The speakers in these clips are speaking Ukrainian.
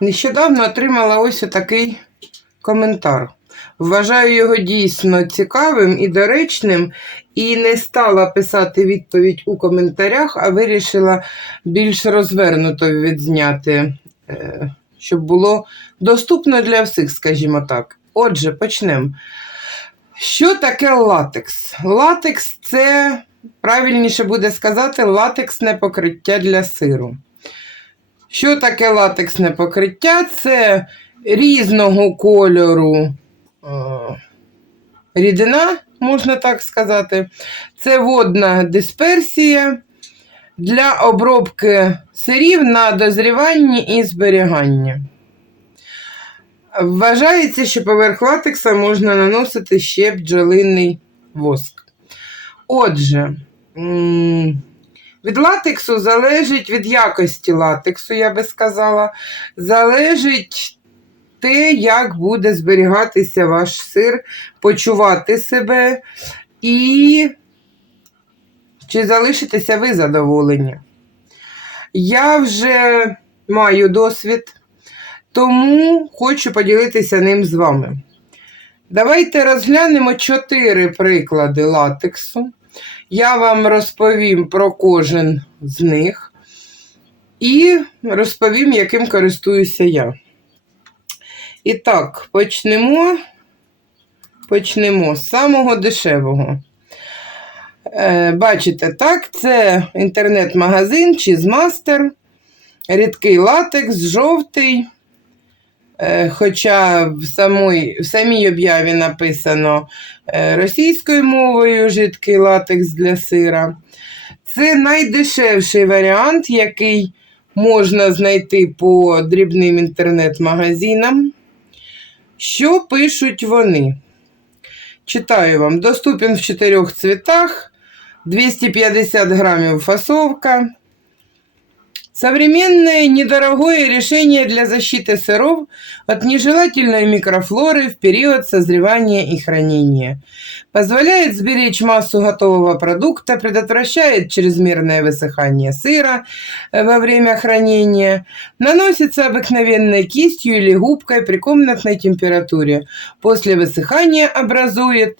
Нещодавно отримала ось такий коментар. Вважаю його дійсно цікавим і доречним, і не стала писати відповідь у коментарях, а вирішила більш розвернуто відзняти, е, щоб було доступно для всіх, скажімо так. Отже, почнемо. Що таке латекс? Латекс це, правильніше буде сказати, латексне покриття для сиру. Що таке латексне покриття? Це різного кольору е, рідина, можна так сказати. Це водна дисперсія для обробки сирів на дозріванні і зберіганні. Вважається, що поверх латекса можна наносити ще бджолиний воск. Отже, від латексу залежить від якості латексу, я би сказала, залежить те, як буде зберігатися ваш сир, почувати себе і чи залишитеся ви задоволені. Я вже маю досвід, тому хочу поділитися ним з вами. Давайте розглянемо чотири приклади латексу. Я вам розповім про кожен з них і розповім, яким користуюся я. І так, почнемо, почнемо з самого дешевого. Е, бачите, так, це інтернет-магазин Чізмастер, рідкий латекс, жовтий. Е, Хоча в самій, в самій об'яві написано е, російською мовою жидкий латекс для сира. Це найдешевший варіант, який можна знайти по дрібним інтернет-магазинам. Що пишуть вони? Читаю вам: доступен в чотирьох цвітах, 250 граммов фасовка. Современное недорогое решение для защиты сыров от нежелательной микрофлоры в период созревания и хранения. Позволяет сберечь массу готового продукта, предотвращает чрезмерное высыхание сыра э, во время хранения. Наносится обыкновенной кистью или губкой при комнатной температуре. После высыхания образует,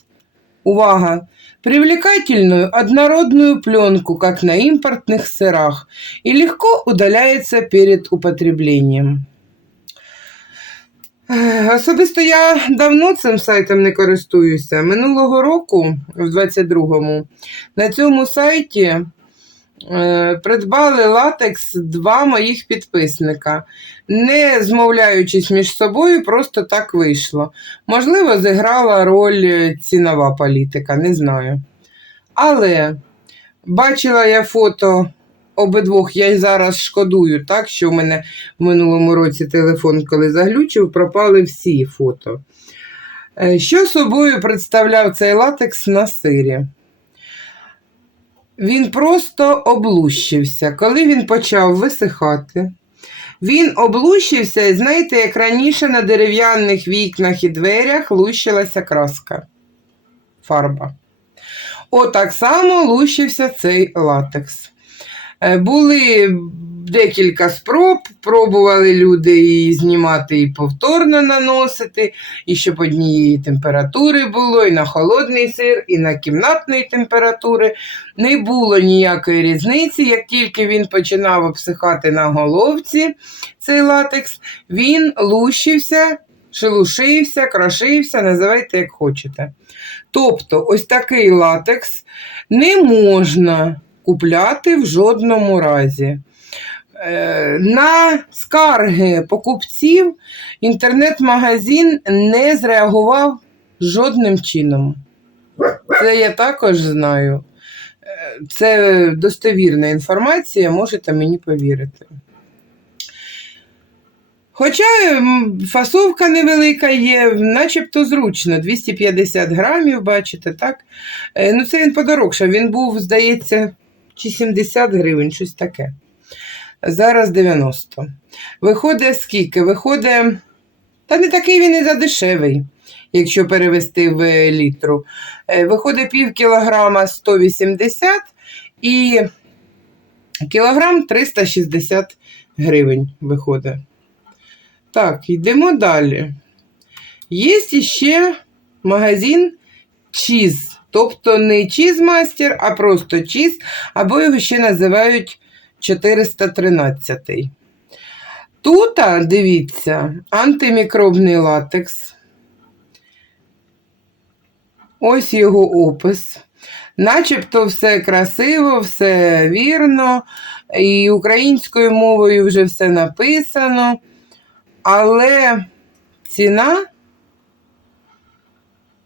увага, привлекательную однородную пленку, как на импортных сырах, и легко удаляется перед употреблением. Особисто я давно цим сайтом не користуюся. Минулого року, в 22-му, на цьому сайті придбали латекс два моїх підписника, не змовляючись між собою, просто так вийшло. Можливо, зіграла роль е, цінова політика, не знаю. Але бачила я фото обидвох, я й зараз шкодую, так, що в мене в минулому році телефон, коли заглючив, пропали всі фото. Е, Що собою представляв цей латекс на сирі? Він просто облущився. Коли він почав висихати, він облущився, і знаєте, як раніше на дерев'яних вікнах і дверях лущилася краска, фарба. Отак само лущився цей латекс. Е, Були декілька спроб, пробували люди її знімати і повторно наносити, і щоб однієї температури було, і на холодний сир, і на кімнатної температури. Не було ніякої різниці. Як тільки він починав обсихати на головці, цей латекс, він лущився, шелушився, крошився, називайте як хочете. Тобто, ось такий латекс не можна купляти в жодному разі. Е, На скарги покупців інтернет-магазин не зреагував жодним чином. Це я також знаю. Е, Це достовірна інформація, можете мені повірити. Хоча фасовка невелика є, начебто зручно, 250 грамів, бачите, так? Е, Ну, це він подорожчав. Він був, здається, чи 70 гривень, щось таке. Зараз 90. Виходить скільки? Виходить Та не такий він і задешевий, якщо перевести в е, літру. Е, Виходить пів кілограма 180 і кілограм 360 гривень виходить. Так, йдемо далі. Є ще магазин Чіз. Тобто не чізмастер, а просто чіз, або його ще називають 413. Тут, дивіться, антимікробний латекс. Ось його опис. Начебто все красиво, все вірно, і українською мовою вже все написано. Але ціна,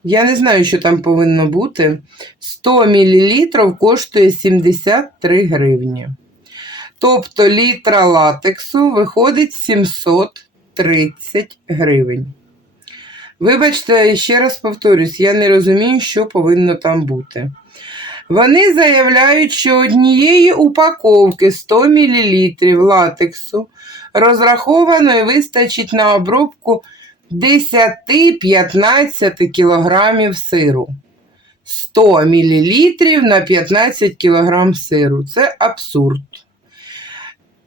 я не знаю, що там повинно бути. 100 мл коштує 73 гривні. Тобто літра латексу виходить 730 гривень. Вибачте, ще раз повторюсь, я не розумію, що повинно там бути. Вони заявляють, що однієї упаковки 100 мл латексу розраховано і вистачить на обробку 10-15 кг сиру. 100 мл на 15 кг сиру. Це абсурд.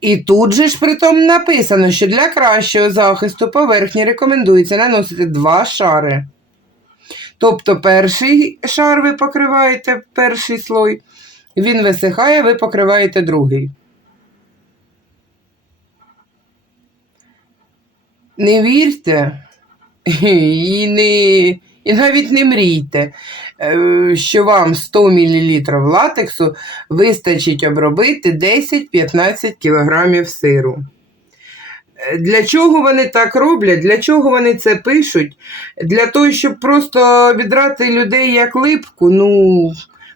І тут же ж притом написано, що для кращого захисту поверхні рекомендується наносити два шари. Тобто перший шар ви покриваєте, перший слой, він висихає, ви покриваєте другий. Не вірте і, не, і навіть не мрійте, е, що вам 100 мл латексу вистачить обробити 10-15 кг сиру. Е, Для чого вони так роблять? Для чого вони це пишуть? Для того, щоб просто відрати людей як липку. Ну,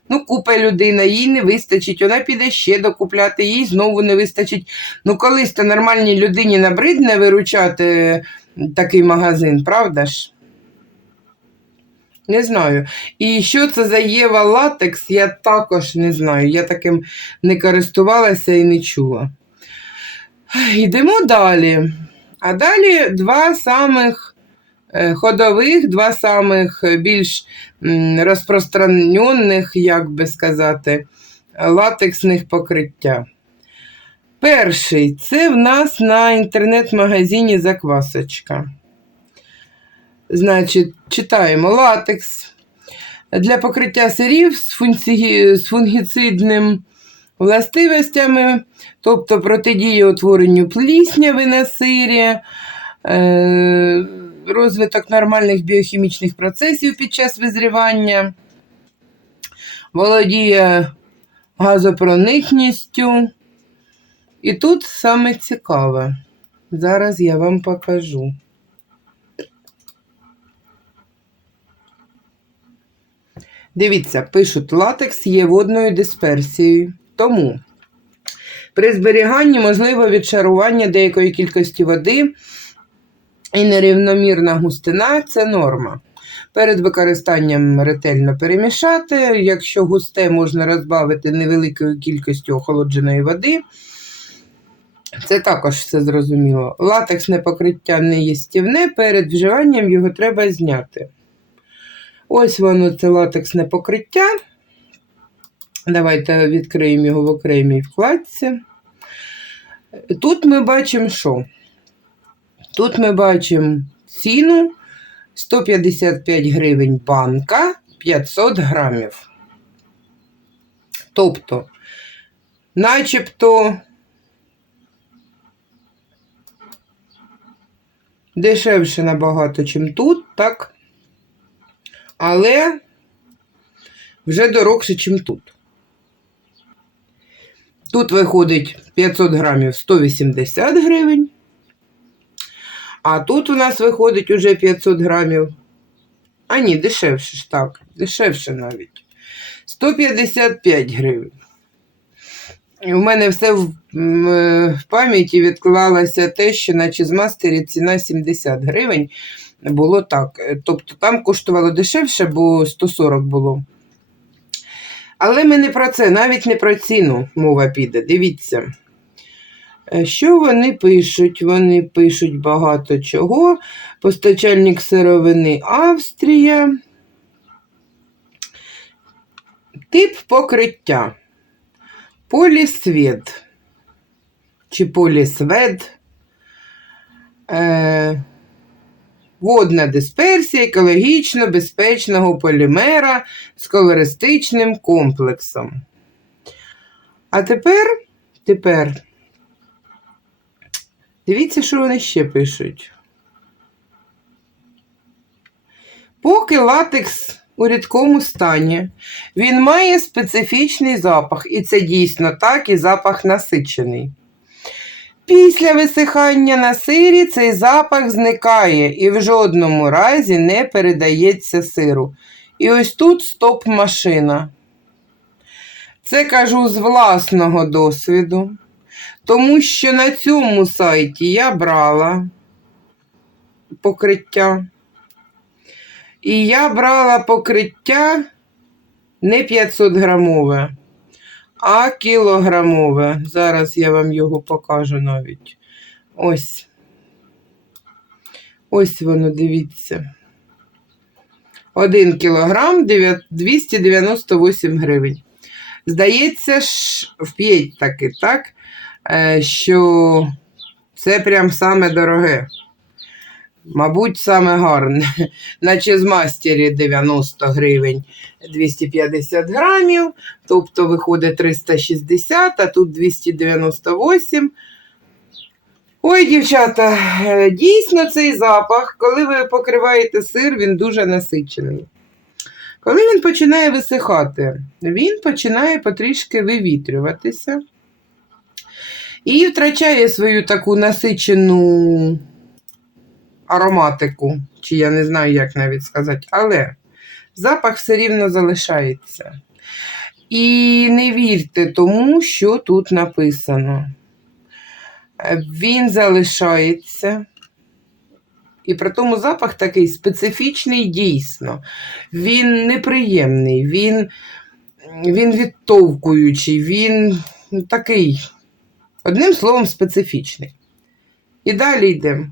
ну купа людина, їй не вистачить, вона піде ще докупляти, їй знову не вистачить. Ну, колись то нормальній людині набридне виручати такий магазин, правда ж? Не знаю. І що це за Єва латекс, я також не знаю. Я таким не користувалася і не чула. Йдемо далі. А далі два самих е, ходових, два самих більш м, розпространених, як би сказати, латексних покриття. Перший це в нас на інтернет-магазині заквасочка. Значить, читаємо латекс для покриття сирів з, фунгіцидним властивостями, тобто протидіє утворенню плісняви на сирі, е... розвиток нормальних біохімічних процесів під час визрівання, володіє газопроникністю. І тут саме цікаве. Зараз я вам покажу. Дивіться, пишуть, латекс є водною дисперсією. Тому при зберіганні можливо відшарування деякої кількості води і нерівномірна густина це норма. Перед використанням ретельно перемішати. Якщо густе можна розбавити невеликою кількістю охолодженої води. Це також все зрозуміло. Латексне покриття не їстівне, перед вживанням його треба зняти. Ось воно це латексне покриття. Давайте відкриємо його в окремій вкладці. Тут ми бачимо що? Тут ми бачимо ціну 155 гривень банка 500 грамів. Тобто, начебто дешевше набагато, чим тут, так? Але вже дорогше, чим тут. Тут виходить 500 грамів 180 гривень. А тут у нас виходить уже 500 грамів. А ні, дешевше ж так, дешевше навіть. 155 гривень. У мене все в, е, в пам'яті відклалося те, що на чизмастері ціна 70 гривень. Було так. Е, Тобто там коштувало дешевше, бо 140 було. Але ми не про це, навіть не про ціну мова піде. Дивіться. Е, Що вони пишуть? Вони пишуть багато чого. Постачальник сировини Австрія. Тип покриття. Полісвет. Чи полісвед. Е, водна дисперсія екологічно безпечного полімера з колористичним комплексом. А тепер, тепер, дивіться, що вони ще пишуть. Поки латекс у рідкому стані, він має специфічний запах, і це дійсно так, і запах насичений. Після висихання на сирі цей запах зникає і в жодному разі не передається сиру. І ось тут стоп-машина. Це кажу з власного досвіду, тому що на цьому сайті я брала покриття. І я брала покриття не 500 грамове, а кілограмове. Зараз я вам його покажу навіть. Ось. Ось воно, дивіться. 1 кілограм 298 гривень. Здається, ж, вп'ять таки, так? Е, Що це прям саме дороге. Мабуть, саме гарне. Наче з мастері 90 гривень 250 грамів, тобто виходить 360, а тут 298. Ой, дівчата, е, дійсно цей запах, коли ви покриваєте сир, він дуже насичений. Коли він починає висихати, він починає потрішки вивітрюватися і втрачає свою таку насичену ароматику, чи я не знаю, як навіть сказати, але запах все рівно залишається. І не вірте тому, що тут написано. Він залишається. І при тому запах такий специфічний дійсно. Він неприємний, він, він відтовкуючий, він такий, одним словом, специфічний. І далі йдемо.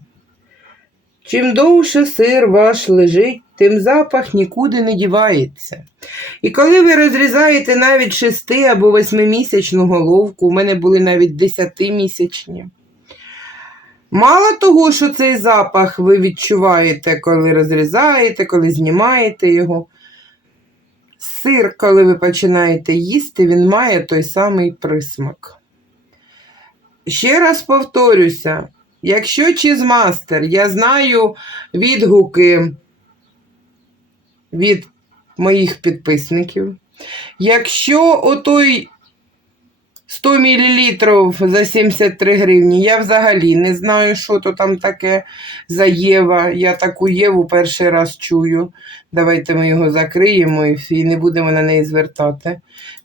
Чим довше сир ваш лежить, тим запах нікуди не дівається. І коли ви розрізаєте навіть 6 або 8-місячну головку, у мене були навіть 10-місячні. Мало того, що цей запах ви відчуваєте, коли розрізаєте, коли знімаєте його. Сир, коли ви починаєте їсти, він має той самий присмак. Ще раз повторюся, якщо чізмастер, я знаю відгуки від моїх підписників. Якщо отой 100 мл за 73 гривні, я взагалі не знаю, що то там таке за Єва. Я таку Єву перший раз чую. Давайте ми його закриємо і не будемо на неї звертати.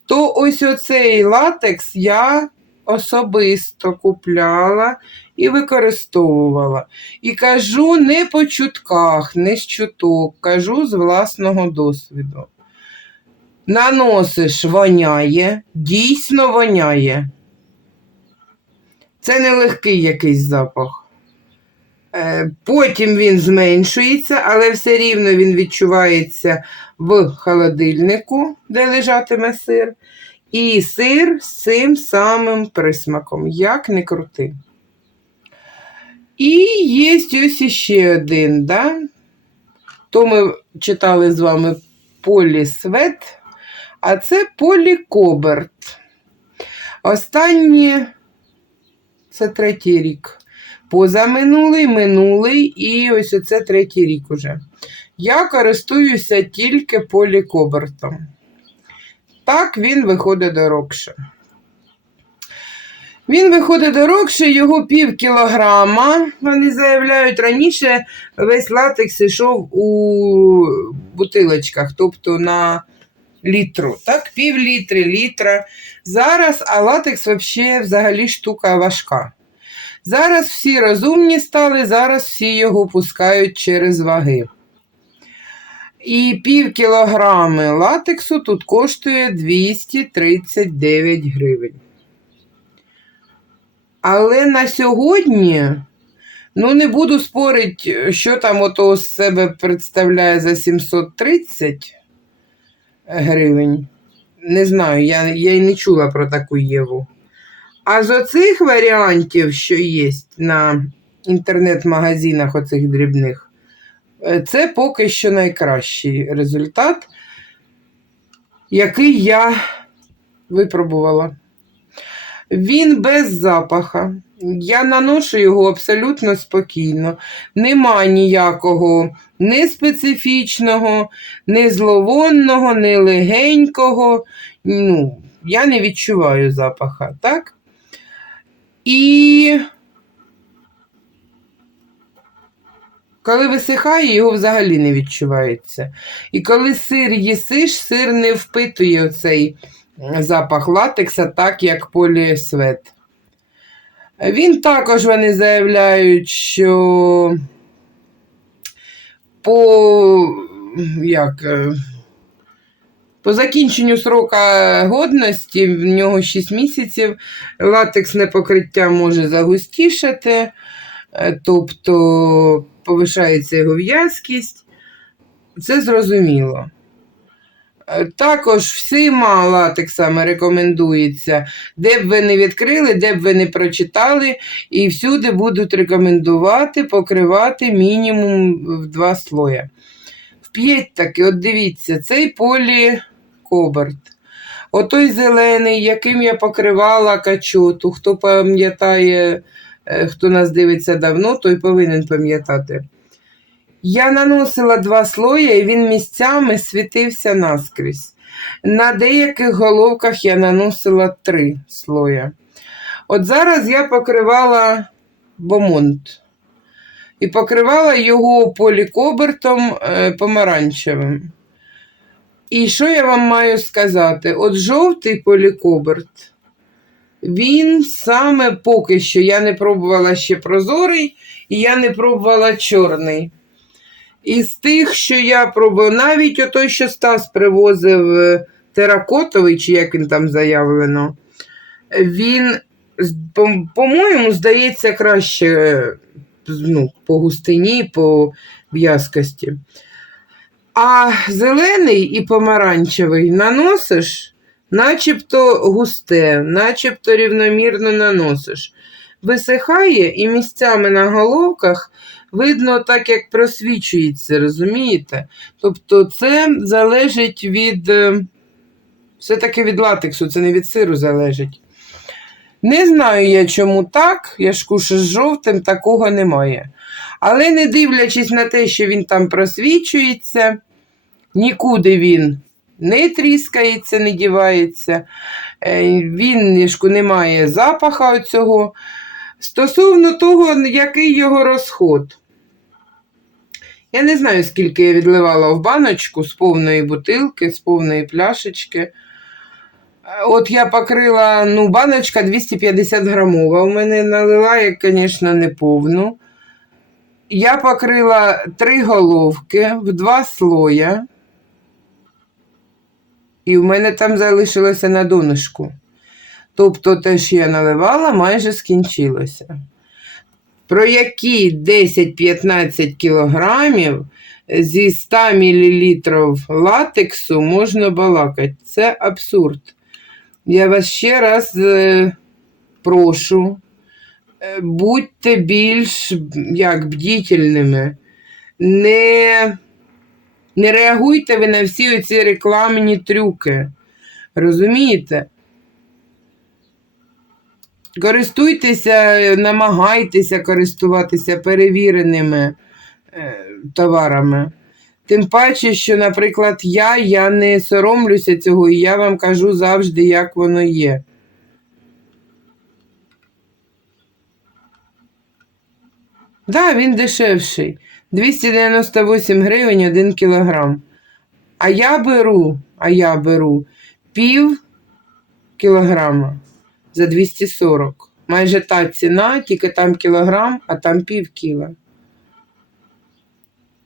То ось оцей латекс я особисто купляла і використовувала. І кажу не по чутках, не з чуток, кажу з власного досвіду. Наносиш воняє, дійсно воняє. Це не легкий якийсь запах. Е, Потім він зменшується, але все рівно він відчувається в холодильнику, де лежатиме сир. І сир з цим самим присмаком, як не крути. І є ось іще один, да? то ми читали з вами полісвет, а це полікоберт. Останні це третій рік. Позаминулий, минулий і ось оце третій рік уже. Я користуюся тільки полікобертом. Так він виходить дорогше. Він виходить дорогше, його пів кілограма. Вони заявляють, раніше весь латекс йшов у бутилочках, тобто на літру. Так, пів літри, літра. Зараз, а латекс взагалі, взагалі штука важка. Зараз всі розумні стали, зараз всі його пускають через ваги. І пів кілограми латексу тут коштує 239 гривень. Але на сьогодні, ну, не буду спорити, що там ото з себе представляє за 730 гривень. Не знаю, я, я й не чула про таку Єву. А з оцих варіантів, що є на інтернет-магазинах оцих дрібних, це поки що найкращий результат, який я випробувала. Він без запаха. Я наношу його абсолютно спокійно. Нема ніякого ні специфічного, ні зловонного, ні легенького. Ну, я не відчуваю запаха, так? І коли висихає, його взагалі не відчувається. І коли сир їсиш, сир не впитує оцей запах латекса, так як полісвет. Він також вони заявляють, що по, як, е, по закінченню срока годності, в нього 6 місяців, латексне покриття може загустішати, е, тобто повишається його в'язкість. Це зрозуміло. Е, Також всіма латексами рекомендується, де б ви не відкрили, де б ви не прочитали, і всюди будуть рекомендувати покривати мінімум в два слоя. Вп'ять таки, от дивіться, цей полікоберт. Отой зелений, яким я покривала качоту. Хто пам'ятає, хто нас дивиться давно, той повинен пам'ятати. Я наносила два слої, і він місцями світився наскрізь. На деяких головках я наносила три слоя. От зараз я покривала бомонт. І покривала його полікобертом е, помаранчевим. І що я вам маю сказати? От жовтий полікоберт, він саме поки що я не пробувала ще прозорий, і я не пробувала чорний. Із тих, що я пробував, навіть отой, що Стас привозив е, теракотовий, чи як він там заявлено, він, по- по-моєму, здається, краще е, ну, по густині, по в'язкості. А зелений і помаранчевий наносиш, начебто густе, начебто рівномірно наносиш. Висихає і місцями на головках видно так, як просвічується, розумієте? Тобто це залежить від е, все-таки від латексу, це не від сиру залежить. Не знаю я, чому так. Я ж кушу з жовтим, такого немає. Але не дивлячись на те, що він там просвічується, нікуди він не тріскається, не дівається, е, він не має запаха оцього. Стосовно того, який його розход. Я не знаю, скільки я відливала в баночку з повної бутилки, з повної пляшечки. Е, От я покрила, ну, баночка 250 грамова. У мене налила, я, звісно, не повну. Я покрила три головки в два слоя. І в мене там залишилося на донышку. Тобто те, що я наливала, майже скінчилося. Про які 10-15 кілограмів зі 100 мл латексу можна балакати? Це абсурд. Я вас ще раз е, прошу, е, будьте більш як бдітельними. Не, не реагуйте ви на всі оці рекламні трюки. Розумієте? Користуйтеся, намагайтеся користуватися перевіреними е, товарами. Тим паче, що, наприклад, я, я не соромлюся цього, і я вам кажу завжди, як воно є. Так, да, він дешевший. 298 гривень 1 кілограм. А я беру, а я беру пів кілограма за 240. Майже та ціна, тільки там кілограм, а там пів кіла.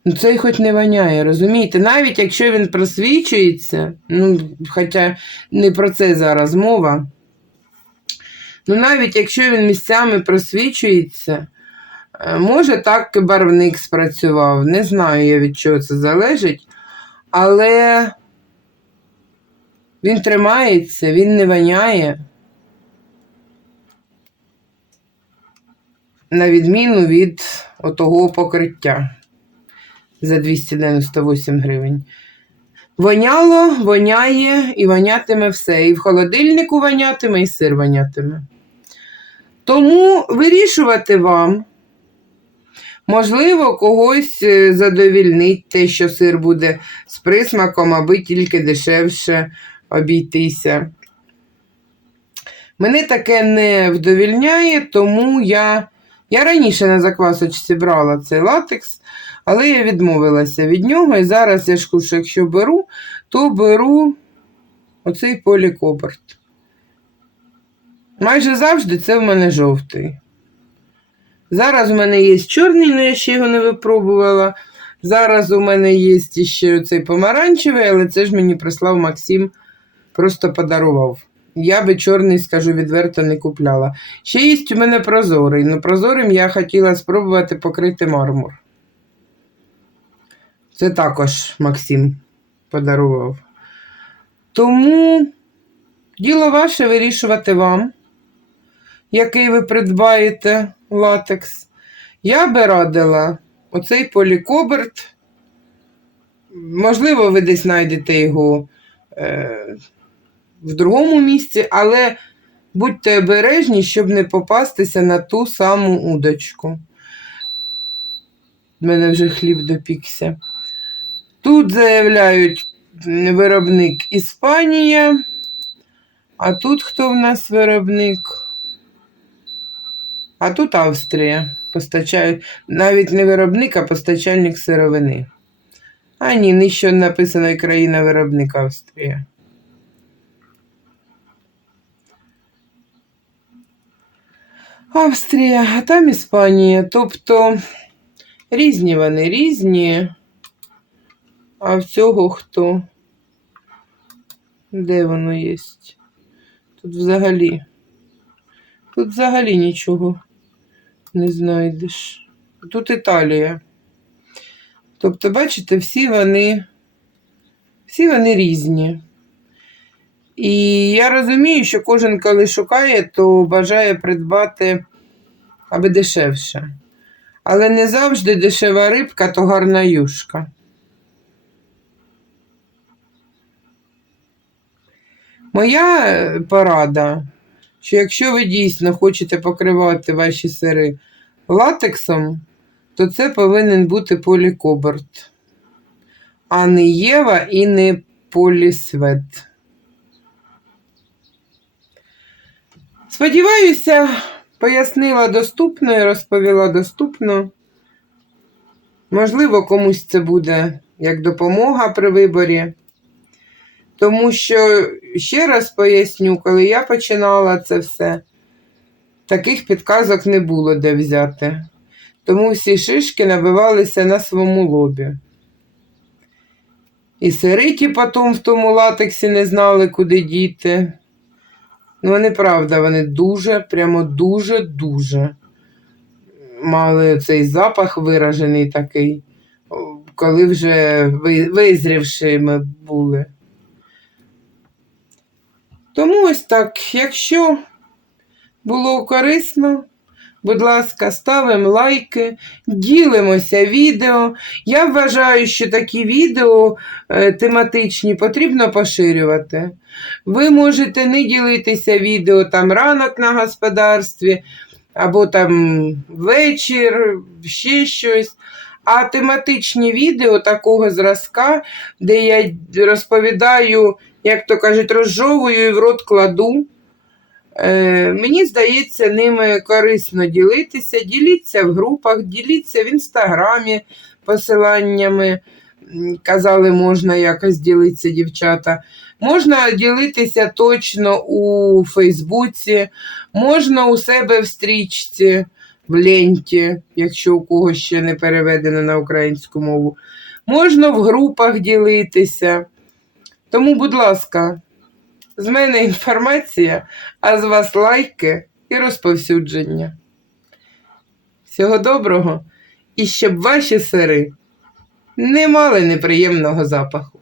Ну, цей хоч не воняє, розумієте? Навіть якщо він просвічується, ну, хоча не про це зараз мова. Ну, навіть якщо він місцями просвічується, може так барвник спрацював. Не знаю я від чого це залежить, але він тримається, він не воняє. На відміну від отого покриття за 298 гривень. Воняло, воняє і вонятиме все. І в холодильнику вонятиме, і сир вонятиме. Тому вирішувати вам. Можливо, когось е, задовільнить те, що сир буде з присмаком, аби тільки дешевше обійтися. Мене таке не вдовільняє, тому я. Я раніше на заквасочці брала цей латекс, але я відмовилася від нього. І зараз я ж кажу, якщо беру, то беру оцей полікоберт. Майже завжди це в мене жовтий. Зараз у мене є чорний, але я ще його не випробувала. Зараз у мене є ще цей помаранчевий, але це ж мені прислав Максим, просто подарував. Я би чорний, скажу відверто, не купляла. Ще є у мене прозорий. Ну, прозорим я хотіла спробувати покрити мармур. Це також Максим подарував. Тому діло ваше вирішувати вам, який ви придбаєте латекс. Я би радила оцей полікоберт. Можливо, ви десь знайдете його е, в другому місці, але будьте обережні, щоб не попастися на ту саму удочку. У мене вже хліб допікся. Тут заявляють виробник Іспанія. А тут хто в нас виробник? А тут Австрія. Постачають навіть не виробник, а постачальник сировини. А ні, нижче написано країна виробник Австрія. Австрія, а там Іспанія. Тобто різні вони різні. А в цього хто? Де воно є? Тут взагалі. Тут взагалі нічого не знайдеш. Тут Італія. Тобто, бачите, всі вони, всі вони різні. І я розумію, що кожен, коли шукає, то бажає придбати аби дешевше. Але не завжди дешева рибка, то гарна юшка. Моя е, порада, що якщо ви дійсно хочете покривати ваші сири латексом, то це повинен бути полікоберт, а не Єва і не полісвет. Сподіваюся, пояснила доступно і розповіла доступно. Можливо, комусь це буде як допомога при виборі. Тому що, ще раз поясню, коли я починала це все, таких підказок не було де взяти. Тому всі шишки набивалися на своєму лобі. І сириті потім в тому латексі не знали, куди діти. Ну, вони правда, вони дуже, прямо дуже-дуже мали цей запах виражений такий, коли вже визрівши ми були. Тому ось так, якщо було корисно, будь ласка, ставимо лайки, ділимося відео. Я вважаю, що такі відео е, тематичні потрібно поширювати. Ви можете не ділитися відео там ранок на господарстві, або там вечір, ще щось. А тематичні відео такого зразка, де я розповідаю, як то кажуть, розжовую і в рот кладу. Е, мені здається, ними корисно ділитися. Діліться в групах, діліться в інстаграмі посиланнями. Казали, можна якось ділитися, дівчата. Можна ділитися точно у Фейсбуці, можна у себе в стрічці, в ленті, якщо у когось ще не переведено на українську мову. Можна в групах ділитися. Тому, будь ласка, з мене інформація, а з вас лайки і розповсюдження. Всього доброго і щоб ваші сири не мали неприємного запаху.